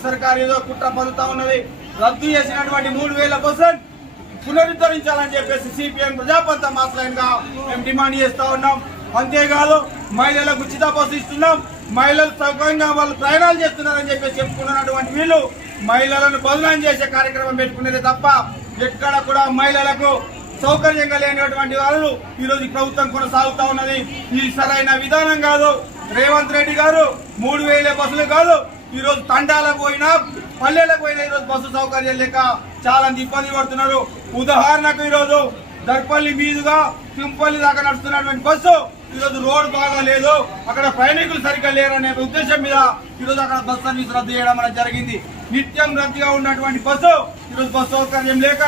గుజరాత్ సర్కార్ ఏదో కుట్ర పదుతా ఉన్నది. రద్దు చేసినటువంటి 3000% పునరుద్ధరించాలని చెప్పేసి సిపిఎం ప్రజాపంత మాత్రంగా మేము డిమాండ్ చేస్తా ఉన్నాం. అంతేకాదు మహిళలకు ఉచిత బస్సు ఇస్తున్నాం, మహిళలు సౌకర్యంగా వాళ్ళు ప్రయాణాలు చేస్తున్నారని చెప్పేసి చెప్పుకున్నటువంటి వీళ్ళు మహిళలను బదనాం చేసే కార్యక్రమం పెట్టుకునేది తప్ప ఎక్కడ కూడా మహిళలకు సౌకర్యంగా లేనటువంటి వాళ్ళు ఈరోజు ప్రభుత్వం కొనసాగుతా ఉన్నది. ఇది సరైన విధానం కాదు. రేవంత్ రెడ్డి గారు 3000 బస్సులు కాదు, ఈరోజు తండాలకు పోయినా పల్లెలకు పోయినా ఈరోజు బస్సు సౌకర్యం లేక చాలా ఇబ్బంది పడుతున్నారు. ఉదాహరణకు ఈరోజు దర్పల్లి మీదుగా పింపల్లి దాకా నడుస్తున్నటువంటి బస్సు ఈరోజు రోడ్డు బాగా లేదు, అక్కడ ప్రయాణికులు సరిగ్గా లేరనే ఉద్దేశం మీద ఈరోజు అక్కడ బస్సు సర్వీస్ రద్దు చేయడం అనేది జరిగింది. నిత్యం రద్దీగా ఉన్నటువంటి బస్సు ఈరోజు బస్సు సౌకర్యం లేక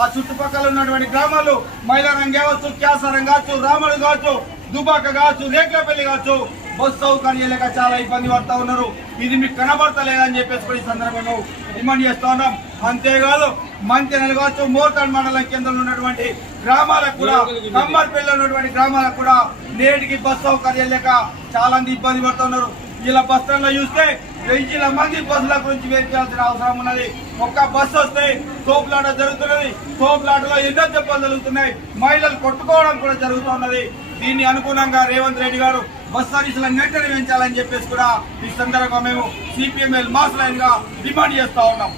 ఆ చుట్టుపక్కల ఉన్నటువంటి గ్రామాలు మైలారం కావచ్చు, క్యాసారం కావచ్చు, రామడు కావచ్చు, దుబాక కావచ్చు, రేట్లపల్లి కావచ్చు బస్సు సౌకర్యం లేక చాలా ఇబ్బంది పడతా ఉన్నారు. ఇది మీకు కనబడతలేదని చెప్పేసి ఈ సందర్భంగా డిమాండ్ చేస్తా ఉన్నాం. అంతేకాదు మంతెనలు కావచ్చు, మోర్తాడ్ మండలం కేంద్రంలో ఉన్నటువంటి గ్రామాలకు కూడా, కమ్మర్పల్లిలో ఉన్నటువంటి గ్రామాలకు కూడా నేటికి బస్సు సౌకర్యం లేక చాలా ఇబ్బంది పడుతూ ఉన్నారు. ఇలా బస్ స్టాండ్ లో చూస్తే 1000 మంది బస్సుల గురించి వెయిట్ చేయాల్సిన అవసరం ఉన్నది. ఒక్క బస్సు వస్తే తోపులాట జరుగుతున్నది, తోపులాటలో ఎన్నో దెబ్బలు జరుగుతున్నాయి, మహిళలు కొట్టుకోవడం కూడా జరుగుతున్నది. దీన్ని అనుగుణంగా రేవంత్ రెడ్డి గారు బస్ సర్వీసులను వెంటనే పెంచాలని చెప్పేసి కూడా ఈ సందర్భంగా మేము సిపిఎంఎల్ మాస్ లైన్ గా డిమాండ్ చేస్తా ఉన్నాం.